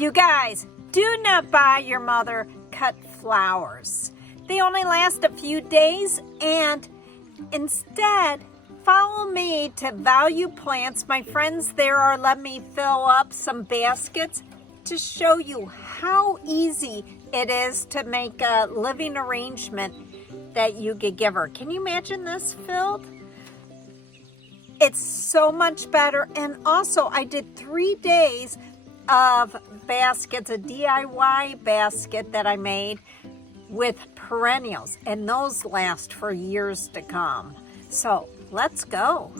You guys, do not buy your mother cut flowers. They only last a few days, and instead, follow me to Value Plants. My friends there are letting me fill up some baskets to show you how easy it is to make a living arrangement that you could give her. Can you imagine this filled? It's so much better. And also, I did 3 days of baskets, a DIY basket that I made with perennials, and those last for years to come. So let's go.